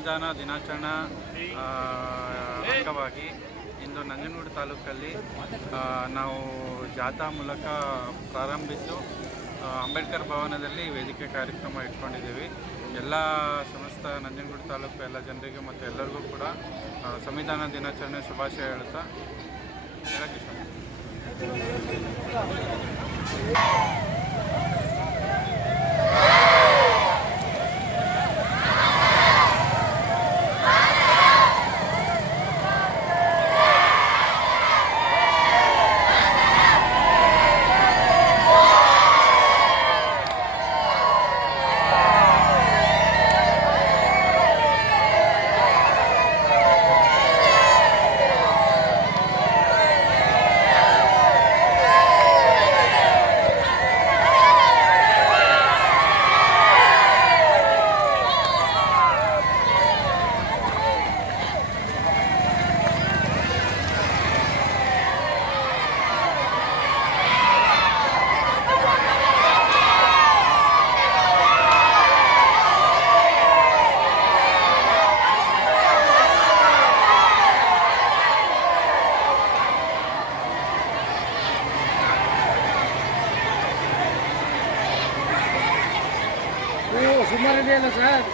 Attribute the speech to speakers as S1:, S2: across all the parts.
S1: ಸಂವಿಧಾನ ದಿನಾಚರಣೆ ಅಂಗವಾಗಿ ಇಂದು ನಂಜನಗೂಡು ತಾಲೂಕಲ್ಲಿ ನಾವು ಜಾಥಾ ಮೂಲಕ ಪ್ರಾರಂಭಿಸು ಅಂಬೇಡ್ಕರ್ ಭವನದಲ್ಲಿ ವೇದಿಕೆ ಕಾರ್ಯಕ್ರಮ ಇಟ್ಕೊಂಡಿದ್ದೀವಿ ಎಲ್ಲ ಸಮಸ್ತ ನಂಜನಗೂಡು ತಾಲೂಕು ಎಲ್ಲ ಜನರಿಗೆ ಮತ್ತು ಎಲ್ಲರಿಗೂ ಕೂಡ ಸಂವಿಧಾನ ದಿನಾಚರಣೆ ಶುಭಾಶಯ ಹೇಳ್ತಾ ಹೇಳಕ್ಕೆ ಇಷ್ಟಪಡ್ತೀನಿ.
S2: தெரியல சார்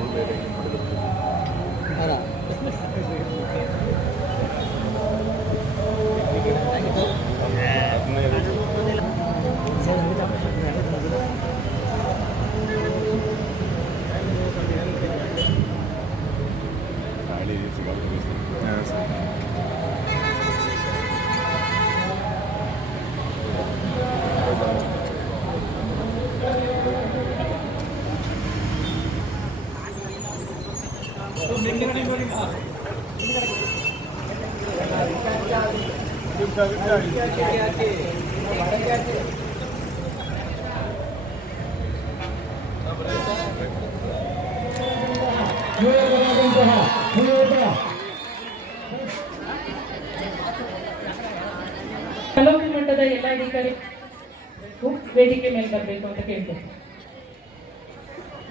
S3: on living. ತಾಲೂಕು ಮಟ್ಟದ ಎಲ್ಲ ಅಧಿಕಾರಿಗಳು ವೇದಿಕೆ ಮೇಲೆ ಬರಬೇಕು ಅಂತ ಕೇಳ್ತೇನೆ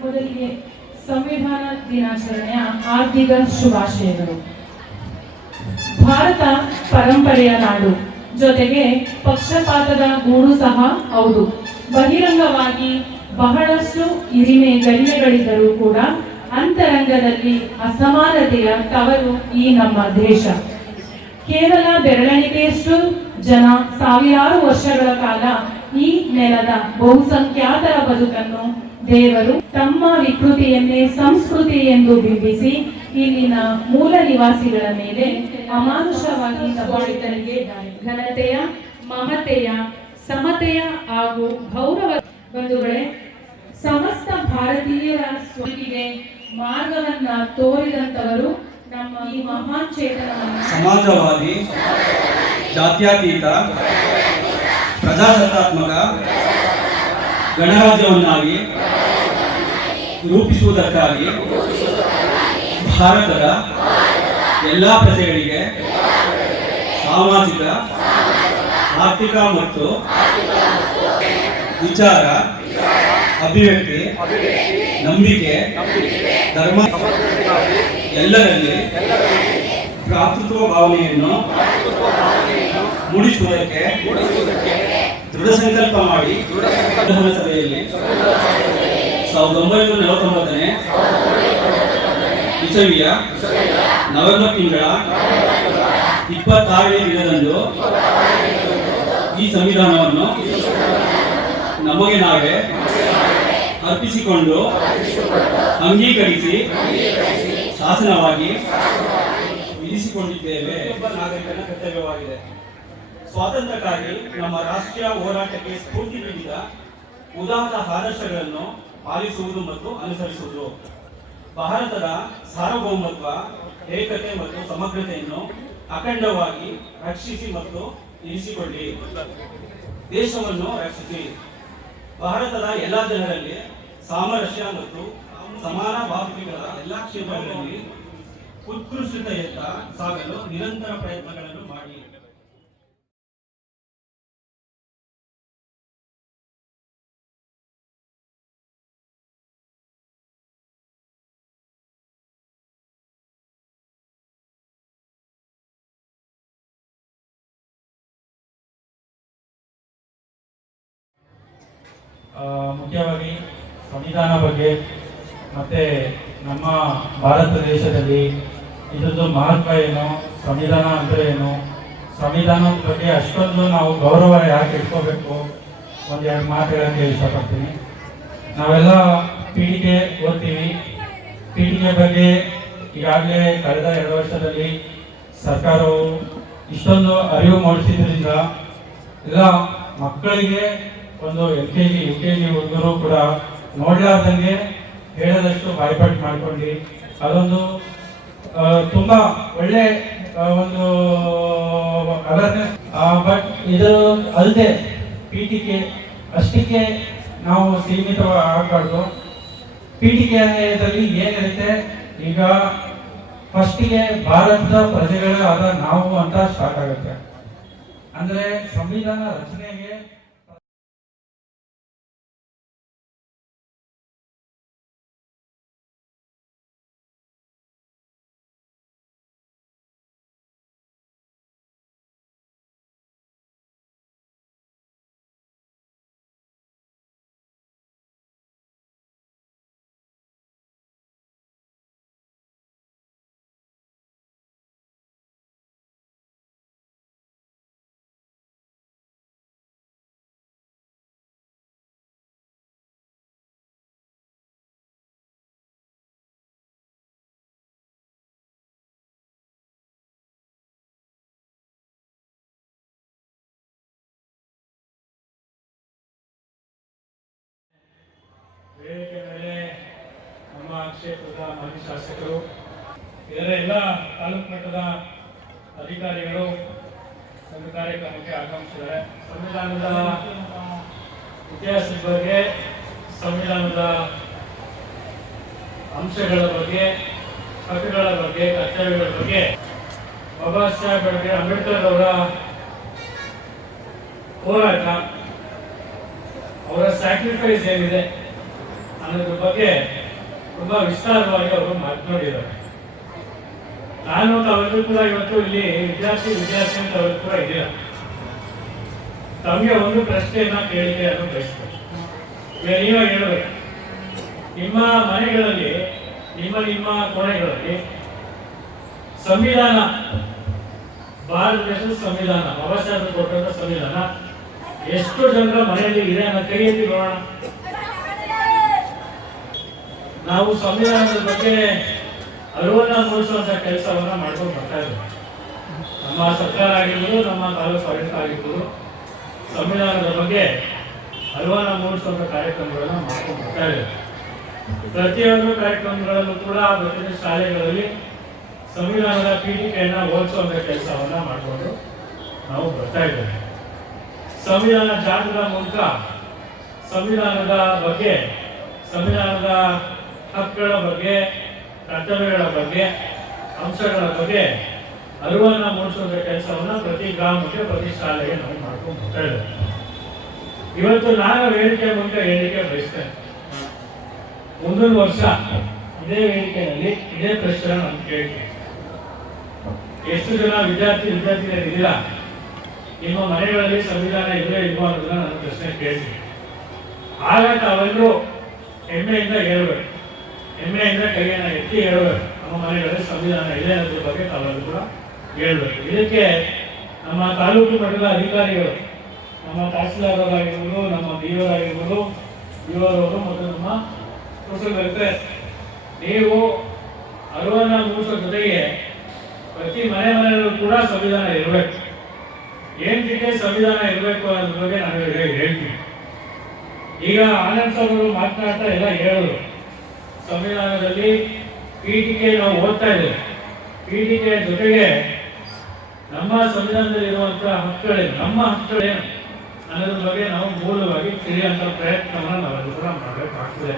S3: ಮೊದಲಿಗೆ ಸಂವಿಧಾನ ದಿನಾಚರಣೆಯ ಆರ್ಥಿಕ ಶುಭಾಶಯಗಳು. ಭಾರತ ಪರಂಪರೆಯ ನಾಡು. ಜೊತೆಗೆ ಪಕ್ಷಪಾತದ ಗೂಡು ಸಹ ಹೌದು. ಬಹಿರಂಗವಾಗಿ ಬಹಳಷ್ಟು ಹಿರಿಮೆ ಗರಿಮೆಗಳಿದ್ದರೂ ಕೂಡ ಅಂತರಂಗದಲ್ಲಿ ಅಸಮಾನತೆಯ ತವರು ಈ ನಮ್ಮ ದೇಶ. ಕೇವಲ ಬೆರಳೆಣಿಕೆಯಷ್ಟು ಜನ ಸಾವಿರಾರು ವರ್ಷಗಳ ಕಾಲ ಈ ನೆಲದ ಬಹುಸಂಖ್ಯಾತರ ಬದುಕನ್ನು ದೇವರು ತಮ್ಮ ವಿಕೃತಿಯನ್ನೇ ಸಂಸ್ಕೃತಿ ಎಂದು ಬಿಂಬಿಸಿ ಇಲ್ಲಿನ ಮೂಲ ನಿವಾಸಿಗಳ ಮೇಲೆ ಅಮಾನುಷವಾಗಿ ದಬ್ಬಾಳಿತರಿಗೆ ಘನತೆಯ, ಮಮತೆಯ, ಸಮತೆಯ ಹಾಗೂ ಗೌರವ ಬಂಧುಗಳೇ, ಸಮಸ್ತ ಭಾರತೀಯರ ಸ್ವಾಮಿಗೆ ಮಾರ್ಗವನ್ನ ತೋರಿದಂತವರು ನಮ್ಮ ಈ ಮಹಾನ್ ಚೇತನವನ್ನು
S4: ಸಮಾಜವಾದಿ, ಜಾತ್ಯಾತೀತ, ಪ್ರಜಾಸತ್ತಾತ್ಮಕ ಗಣರಾಜ್ಯವನ್ನಾಗಿ ರೂಪಿಸುವುದಕ್ಕಾಗಿ ಭಾರತದ ಎಲ್ಲ ಪ್ರಜೆಗಳಿಗೆ ಸಾಮಾಜಿಕ, ಆರ್ಥಿಕ ಮತ್ತು ವಿಚಾರ, ಅಭಿವ್ಯಕ್ತಿ, ನಂಬಿಕೆ, ಧರ್ಮ ಎಲ್ಲರಲ್ಲಿ ಭ್ರಾತೃತ್ವ ಭಾವನೆಯನ್ನು ಮೂಡಿಸುವುದಕ್ಕೆ ದೃಢ ಸಂಕಲ್ಪ ಮಾಡಿ ವಿಧಾನಸಭೆಯಲ್ಲಿ ಸಾವಿರದ ಒಂಬೈನೂರ ನಲವತ್ತೊಂಬತ್ತನೇ ಇಸವಿಯ ನವೆಂಬರ್ ತಿಂಗಳ ಇಪ್ಪತ್ತಾರನೇ ದಿನದಂದು ಈ ಸಂವಿಧಾನವನ್ನು ನಮಗೆ ನಾವೇ ಅರ್ಪಿಸಿಕೊಂಡು ಅಂಗೀಕರಿಸಿ ಶಾಸನವಾಗಿ ವಿಧಿಸಿಕೊಂಡಿದ್ದೇವೆ. ನಾಗರಿಕನ ಕರ್ತವ್ಯವಾಗಿದೆ. ಸ್ವಾತಂತ್ರ್ಯಕ್ಕಾಗಿ ನಮ್ಮ ರಾಷ್ಟ್ರೀಯ ಹೋರಾಟಕ್ಕೆ ಸ್ಫೂರ್ತಿ ನೀಡಿದ ಉದಾತ್ತ ಆದರ್ಶಗಳನ್ನು ಪಾಲಿಸುವುದು ಮತ್ತು ಅನುಸರಿಸುವುದು. ಭಾರತದ ಸಾರ್ವಭೌಮತ್ವ, ಏಕತೆ ಮತ್ತು ಸಮಗ್ರತೆಯನ್ನು ಅಖಂಡವಾಗಿ ರಕ್ಷಿಸಿ ಮತ್ತು ಇರಿಸಿಕೊಳ್ಳಿ. ದೇಶವನ್ನು ರಕ್ಷಿಸಿ. ಭಾರತದ ಎಲ್ಲ ಜನರಲ್ಲಿ ಸಾಮರಸ್ಯ ಮತ್ತು ಸಮಾನ ಭಾವನೆಗಳ ಎಲ್ಲ ಕ್ಷೇತ್ರಗಳಲ್ಲಿ ಉತ್ಕೃಷ್ಟತೆಯತ್ತ ಸಾಗಲು ನಿರಂತರ ಪ್ರಯತ್ನಗಳನ್ನು
S1: ಮುಖ್ಯವಾಗಿ ಸಂವಿಧಾನ ಬಗ್ಗೆ, ಮತ್ತೆ ನಮ್ಮ ಭಾರತ ದೇಶದಲ್ಲಿ ಇದರದ್ದು ಮಹತ್ವ ಏನು, ಸಂವಿಧಾನ ಅಂದರೆ ಏನು ಸಂವಿಧಾನದ ಬಗ್ಗೆ ಅಷ್ಟೊಂದು ನಾವು ಗೌರವ ಯಾಕೆ ಇಟ್ಕೋಬೇಕು? ಒಂದೆರಡು ಮಾತು ಹೇಳಕ್ಕೆ ಇಷ್ಟಪಡ್ತೀನಿ. ನಾವೆಲ್ಲ ಪೀಳಿಗೆ ಓದ್ತೀವಿ. ಪೀಳಿಗೆ ಬಗ್ಗೆ ಈಗಾಗಲೇ ಕಳೆದ ಎರಡು ವರ್ಷದಲ್ಲಿ ಸರ್ಕಾರವು ಇಷ್ಟೊಂದು ಅರಿವು ಮೂಡಿಸಿದ್ರಿಂದ ಎಲ್ಲ ಮಕ್ಕಳಿಗೆ ಒಂದು L K G, U K G ಹುಡುಗರು ಕೂಡ ನೋಡಲಾರ್ದಂಗೆ ಹೇಳದಷ್ಟು ಬಾಯ್ಪಾಟ್ ಮಾಡ್ಕೊಂಡು. ಅದೊಂದು ತುಂಬ ಒಳ್ಳೆ ಒಂದು ಅವೇರ್ನೆಸ್ ಬಟ್ ಇದು ಅಲ್ಲದೆ ಪೀಠಿಕೆ. ಅಷ್ಟಕ್ಕೆ ನಾವು ಸೀಮಿತ ಆಗಬಾರ್ದು ಪೀಠಿಕೆಯಲ್ಲಿ ಏನಿರುತ್ತೆ, ಈಗ ಫಸ್ಟಿಗೆ ಭಾರತದ ಪ್ರಜೆಗಳಾದ ನಾವು ಅಂತ ಸ್ಟಾರ್ಟ್ ಆಗುತ್ತೆ. ಅಂದರೆ ಸಂವಿಧಾನ ರಚನೆಗೆ ಕ್ಷೇತ್ರದ ಮಾಜಿ ಶಾಸಕರು,
S5: ಇದರ ಎಲ್ಲ ತಾಲೂಕು ಮಟ್ಟದ ಅಧಿಕಾರಿಗಳು ಒಂದು ಕಾರ್ಯಕ್ರಮಕ್ಕೆ ಆಗಮಿಸಿದ್ದಾರೆ. ಸಂವಿಧಾನದ ಇತಿಹಾಸದ ಬಗ್ಗೆ, ಸಂವಿಧಾನದ ಅಂಶಗಳ ಬಗ್ಗೆ ಹಕ್ಕುಗಳ ಬಗ್ಗೆ, ಕರ್ತವ್ಯಗಳ ಬಗ್ಗೆ ಬಾಬಾ ಸಾಹೇಬ್ ಡಾಕ್ಟರ್ ಅಂಬೇಡ್ಕರ್ ಅವರ ಹೋರಾಟ, ಅವರ ಸ್ಯಾಕ್ರಿಫೈಸ್ ಏನಿದೆ ಅನ್ನೋದ್ರ ಬಗ್ಗೆ ತುಂಬಾ ವಿಸ್ತಾರವಾಗಿ ಅವರು ಮಾತನಾಡಿದ್ದಾರೆ ನಾನು ತಾವೆಲ್ಲರೂ ಕೂಡ ಇವತ್ತು ಇಲ್ಲಿ ವಿದ್ಯಾರ್ಥಿ ವಿದ್ಯಾರ್ಥಿ ಅಂತ ಅವರು ಕೂಡ ಇದ್ದೀರ? ತಮಗೆ ಒಂದು ಪ್ರಶ್ನೆಯನ್ನ ಕೇಳಿದೆ ಅನ್ನೋ ಬಯಸ್ತಾರೆ ನೀವೇ ಹೇಳಬೇಕು. ನಿಮ್ಮ ಮನೆಗಳಲ್ಲಿ, ನಿಮ್ಮ ನಿಮ್ಮ ಕೋಣೆಗಳಲ್ಲಿ ಸಂವಿಧಾನ ಭಾರತ ದೇಶದ ಸಂವಿಧಾನ ಬಾಬಾ ಸಾಹೇಬ್ ಕೊಟ್ಟಂತ ಸಂವಿಧಾನ ಎಷ್ಟು ಜನರ ಮನೆಯಲ್ಲಿ ಇದೆ ಅನ್ನೋ ಕೈಯಲ್ಲಿ ನೋಡೋಣ ನಾವು ಸಂವಿಧಾನದ ಬಗ್ಗೆ ಅರಿವನ್ನ ಮೂಡಿಸುವಂತ ಕೆಲಸವನ್ನ ಮಾಡ್ಕೊಂಡು ಬರ್ತಾ ಇದ್ದೀವಿ ನಮ್ಮ ಸರ್ಕಾರ ಆಗಿರ್ಬೋದು, ನಮ್ಮ ತಾಲೂಕು ಆಡಳಿತ ಆಗಿರ್ಬೋದು ಸಂವಿಧಾನದ ಬಗ್ಗೆ ಅರಿವನ್ನ ಮೂಡಿಸುವಂತ ಕಾರ್ಯಕ್ರಮಗಳನ್ನ ಮಾಡ್ಕೊಂಡು ಬರ್ತಾ ಇದ್ದೀವಿ ಪ್ರತಿಯೊಂದು ಕಾರ್ಯಕ್ರಮಗಳಲ್ಲೂ ಕೂಡ ಪ್ರತಿಯೊಂದು ಶಾಲೆಗಳಲ್ಲಿ ಸಂವಿಧಾನದ ಪೀಠಿಕೆಯನ್ನ ಓದಿಸುವಂತ ಕೆಲಸವನ್ನ ಮಾಡಿಕೊಂಡು ನಾವು ಬರ್ತಾ ಇದ್ದೇವೆ ಸಂವಿಧಾನ ಜಾಗದ ಮೂಲಕ ಸಂವಿಧಾನದ ಬಗ್ಗೆ ಸಂವಿಧಾನದ ಹಕ್ಕುಗಳ ಬಗ್ಗೆ, ಕರ್ತವ್ಯಗಳ ಬಗ್ಗೆ, ಅಂಶಗಳ ಬಗ್ಗೆ ಅರಿವನ್ನ ಮೂಡಿಸುವಂಥ ಕೆಲಸವನ್ನು ಪ್ರತಿ ಗ್ರಾಮಕ್ಕೆ, ಪ್ರತಿ ಶಾಲೆಗೆ ನಾವು ಮಾಡ್ಕೊಂಡು ಇದ್ದೇವೆ. ಇವತ್ತು ನಾನು ವೇದಿಕೆ ಮೂಲಕ ಹೇಳಿಕೆ ಬಯಸ್ತೇನೆ. ಮುಂದಿನ ವರ್ಷ ಇದೇ ವೇದಿಕೆಯಲ್ಲಿ ಇದೇ ಪ್ರಶ್ನೆ ನಾನು ಕೇಳ್ತೀನಿ. ಎಷ್ಟು ಜನ ವಿದ್ಯಾರ್ಥಿ ವಿದ್ಯಾರ್ಥಿಗಳಿದ್ದೀರಾ ನಿಮ್ಮ ಮನೆಗಳಲ್ಲಿ ಸಂವಿಧಾನ ಇದೇ ಇಲ್ವಾ ಅನ್ನೋದನ್ನ ನಾನು ಪ್ರಶ್ನೆ ಕೇಳ್ತೀನಿ. ಆಗ ತಾವೆಲ್ಲರೂ ಹೆಮ್ಮೆಯಿಂದ ಹೇಳ್ಬೇಕು. ಹೆಮ್ಮೆಯಿಂದ ಕೈಯನ್ನ ಎತ್ತಿ ಹೇಳಬೇಕು ನಮ್ಮ ಮನೆಗಳಲ್ಲಿ ಸಂವಿಧಾನ ಇದೆ ಅನ್ನೋದ್ರ ಬಗ್ಗೆ ತಾವೆಲ್ಲರೂ ಕೂಡ ಹೇಳಬೇಕು. ಇದಕ್ಕೆ ನಮ್ಮ ತಾಲೂಕು ಮಟ್ಟದ ಅಧಿಕಾರಿಗಳು, ನಮ್ಮ ತಹಸೀಲ್ದಾರ್ ಆಗಿರ್ಬೋದು ನಮ್ಮ ಡಿ ಆಗಿರ್ಬೋದು ಅವರು ಮತ್ತು ನಮ್ಮ ಸೋಷಿಯಲ್ ನೀವು ಅರಿವನ್ನು ಮೂಡಿಸೋ ಜೊತೆಗೆ ಪ್ರತಿ ಮನೆ ಮನೆಯಲ್ಲೂ ಕೂಡ ಸಂವಿಧಾನ ಇರಬೇಕು. ಏನಕ್ಕೆ ಸಂವಿಧಾನ ಇರಬೇಕು ಅನ್ನೋದ್ರ ಬಗ್ಗೆ ನಾನು ಹೇಳ್ತೀನಿ ಈಗ ಆನಂದ್ ಸರ್ ಅವರು ಮಾತನಾಡ್ತಾ ಎಲ್ಲ ಹೇಳಿದ್ರು. ಸಂವಿಧಾನದಲ್ಲಿ ಪೀಠಿಕೆ ನಾವು ಓದ್ತಾ ಇದ್ದೇವೆ. ಪೀಠಿಕೆಯ ಜೊತೆಗೆ ನಮ್ಮ ಸಂವಿಧಾನದಲ್ಲಿ ಇರುವಂತಹ ಹಕ್ಕುಗಳೇನು ನಮ್ಮ ಹಕ್ಕುಗಳೇನು ಅನ್ನೋದ್ರ ಬಗ್ಗೆ ನಾವು ಮೂಲವಾಗಿ ತಿಳಿಯುವಂತ ಪ್ರಯತ್ನವನ್ನು ನಾವೆಲ್ಲರೂ ಕೂಡ ಮಾಡಬೇಕಾಗ್ತದೆ.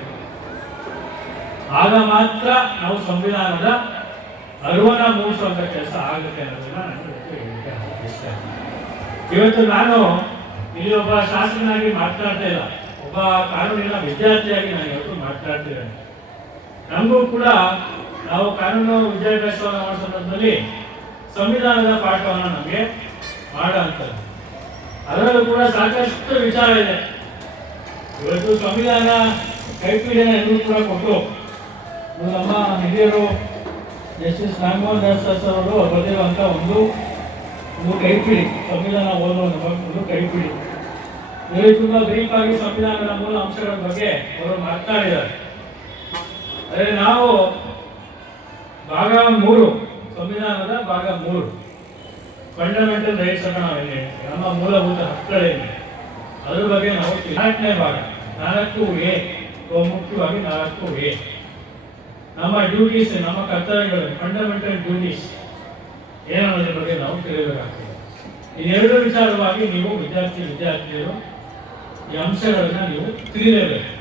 S5: ಆಗ ಮಾತ್ರ ನಾವು ಸಂವಿಧಾನದ ಅರಿವನ್ನ ಮೂಡಿಸುವಂತ ಕೆಲಸ ಆಗುತ್ತೆ ಅನ್ನೋದನ್ನ ಇವತ್ತು ನಾನು ಇಲ್ಲಿ ಒಬ್ಬ ಶಾಸಕನಾಗಿ ಮಾತನಾಡ್ತಾ ಇಲ್ಲ. ಒಬ್ಬ ಕಾನೂನಿನ ವಿದ್ಯಾರ್ಥಿಯಾಗಿ ನಾನು ಇವತ್ತು ಮಾತನಾಡ್ತಿದ್ದೇನೆ. ನಮಗೂ ಕೂಡ ನಾವು ಕಾನೂನು ವಿದ್ಯಾಭ್ಯಾಸವನ್ನು ಮಾಡೋ ಸಂದರ್ಭದಲ್ಲಿ ಸಂವಿಧಾನದ ಪಾಠವನ್ನು ನಮಗೆ ಮಾಡುವಂಥದ್ದು. ಅದರಲ್ಲೂ ಕೂಡ ಸಾಕಷ್ಟು ವಿಚಾರ ಇದೆ. ಇವತ್ತು ಸಂವಿಧಾನ ಕೈಪಿಡಿಯನ್ನು ಎಲ್ಲರೂ ಕೂಡ ಕೊಟ್ಟು ನಮ್ಮ ಹಿರಿಯರು ಜಸ್ಟಿಸ್ ನಾಗಮೋಹನ್ ದಾಸ್ ಅವರು ಬರೆದಿರುವಂಥ ಒಂದು ಒಂದು ಕೈಪಿಡಿ, ಸಂವಿಧಾನ ಓದುವ ಒಂದು ಕೈಪಿಡಿ. ಇದರಲ್ಲಿ ತುಂಬಾ ಬ್ರೀಫ್ ಆಗಿ ಸಂವಿಧಾನದ ಮೂಲ ಅಂಶಗಳ ಬಗ್ಗೆ ಅವರು ಮಾತನಾಡಿದ್ದಾರೆ ಅದೇ ನಾವು ಭಾಗ ಮೂರು, ಸಂವಿಧಾನದ ಭಾಗ ಮೂರು. ಫಂಡಮೆಂಟಲ್ ರೈಟ್ಸ್ ಅನ್ನು ನಾವು ನಮ್ಮ ಮೂಲಭೂತ ಹಕ್ಕುಗಳೇನು ಅದ್ರ ಬಗ್ಗೆ ನಾವು ನಾಲ್ಕನೇ ಭಾಗ ನಾಲ್ಕು ಎ ಮುಖ್ಯವಾಗಿ ನಾಲ್ಕು ಎ. ನಮ್ಮ ಡ್ಯೂಟೀಸ್ ನಮ್ಮ ಕರ್ತವ್ಯಗಳು ಫಂಡಮೆಂಟಲ್ ಡ್ಯೂಟೀಸ್ ಏನನ್ನೋದ್ರ ಬಗ್ಗೆ ನಾವು ತಿಳಿಯಬೇಕಾಗ್ತದೆ. ಇನ್ನೆರಡು ವಿಚಾರವಾಗಿ ನೀವು ವಿದ್ಯಾರ್ಥಿ, ವಿದ್ಯಾರ್ಥಿಯರು ಈ ಅಂಶಗಳನ್ನ ನೀವು ತಿಳಿಯಲೇಬೇಕು.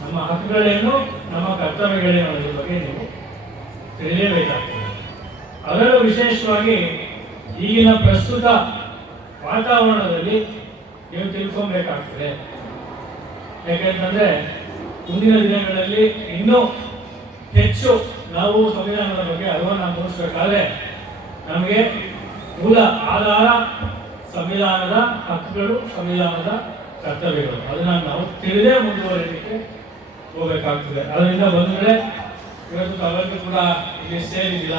S5: ನಮ್ಮ ಹಕ್ಕುಗಳೇನು ನಮ್ಮ ಕರ್ತವ್ಯಗಳೇನು ಅನ್ನೋದ್ರ ಬಗ್ಗೆ ನೀವು ತಿಳಿಯಬೇಕಾಗ್ತದೆ. ಅದರಲ್ಲೂ ವಿಶೇಷವಾಗಿ ಈಗಿನ ಪ್ರಸ್ತುತ ವಾತಾವರಣದಲ್ಲಿ ನೀವು ತಿಳ್ಕೊಬೇಕಾಗ್ತದೆ. ಯಾಕೆಂತಂದ್ರೆ ಮುಂದಿನ ದಿನಗಳಲ್ಲಿ ಇನ್ನೂ ಹೆಚ್ಚು ನಾವು ಸಂವಿಧಾನದ ಬಗ್ಗೆ ಅರಿವನ್ನು ಮೂಡಿಸಬೇಕಾದ್ರೆ ನಮಗೆ ಮೂಲ ಆಧಾರ ಸಂವಿಧಾನದ ಹಕ್ಕುಗಳು, ಸಂವಿಧಾನದ ಕರ್ತವ್ಯಗಳು. ಅದನ್ನ ನಾವು ತಿಳಿದೇ ಮುಂದುವರಿಯಲಿಕ್ಕೆ ಹೋಗಬೇಕಾಗ್ತದೆ. ಅದರಿಂದ ಬಂದ್ರೆ ಇವತ್ತು ತಾವೆಲ್ಲರೂ ಕೂಡ ಇಲ್ಲಿ ಸೇರಿದಿಲ್ಲ